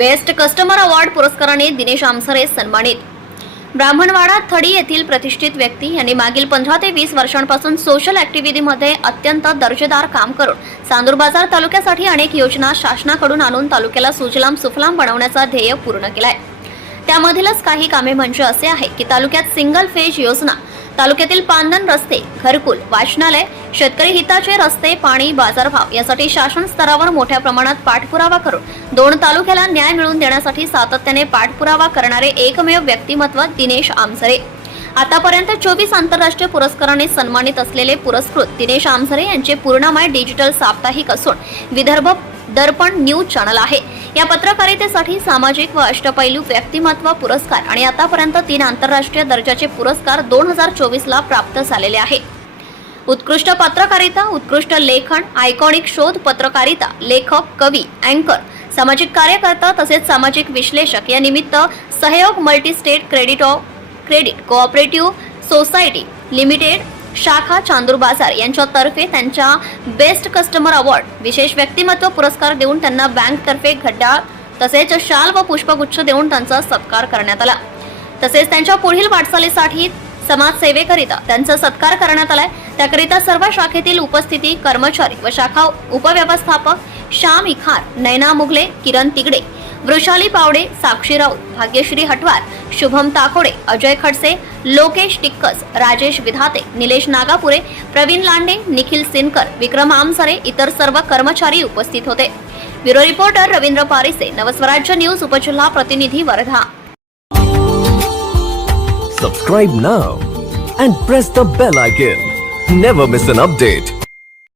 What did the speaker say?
Best customer award पुरस्काराने दिनेश आमसरे सन्मानित. ब्राह्मणवाडा थडी येथील प्रतिष्ठित व्यक्ती यांनी मागील पंधरा ते वीस वर्षांपासून सोशल ॲक्टिव्हिटीमध्ये अत्यंत दर्जेदार काम करून चांदूर बाजार तालुक्यासाठी अनेक योजना शासनाकडून आणून तालुक्याला सुजलाम सुफलाम बनवण्याचा ध्येय पूर्ण केलाय. त्यामधीलच काही कामे म्हणजे असे आहे की तालुक्यात सिंगल फेज योजना तालुक्यातील पांदन रस्ते घरकुल वाचनालय शेतकरी हिताचे रस्ते पाणी बाजारभाव यासाठी शासन स्तरावर मोठ्या प्रमाणात पाठपुरावा करून दोन तालुक्याला न्याय मिळवून देण्यासाठी सातत्याने पाठपुरावा करणारे एकमेव व्यक्तिमत्व दिनेश आमसरे आतापर्यंत चोवीस आंतरराष्ट्रीय पुरस्काराने सन्मानित असलेले पुरस्कृत दिनेश आमसरे यांचे पूर्णमय डिजिटल साप्ताहिक असून विदर्भ दर्पण न्यूज चॅनल आहे. या पत्रकारितेसाठी सामाजिक व अष्टपैलू व्यक्तिमत्व पुरस्कार आणि आतापर्यंत तीन आंतरराष्ट्रीय दर्जाचे पुरस्कार दोन हजार चोवीसला प्राप्त झालेले आहे. उत्कृष्ट पत्रकारिता उत्कृष्ट लेखन आयकॉनिक शोध पत्रकारिता लेखक कवी अँकर सामाजिक कार्यकर्ता तसेच सामाजिक विश्लेषक या निमित्त Sahyog multistate credit of credit cooperative society limited शाखा चांदूर बाजार यांच्यातर्फे त्यांच्या बेस्ट कस्टमर अवॉर्ड विशेष व्यक्तिमत्व पुरस्कार देऊन त्यांना बँकतर्फे घड्याळ तसेच शाल व पुष्पगुच्छ देऊन त्यांचा सत्कार करण्यात आला. तसेच त्यांच्या पुढील वाटचालीसाठी समाजसेवेकरिता त्यांचा सत्कार करण्यात आलाय. त्याकरिता सर्व शाखेतील उपस्थिती कर्मचारी व शाखा उपव्यवस्थापक श्याम इखार नैना मुगले किरण तिगडे वृषाली पावडे साक्षी राऊत भाग्यश्री हटवार शुभम ताकोडे अजय खडसे लोकेश टिक्कस राजेश विधाते निलेश नागापुरे प्रवीण लांडे निखिल सिनकर विक्रम आमसरे इतर सर्व कर्मचारी उपस्थित होते bureau reporter Ravindra Parise Navswarajya news उपजिल्हा प्रतिनिधी Wardha Subscribe now and press the bell icon. Never miss an update.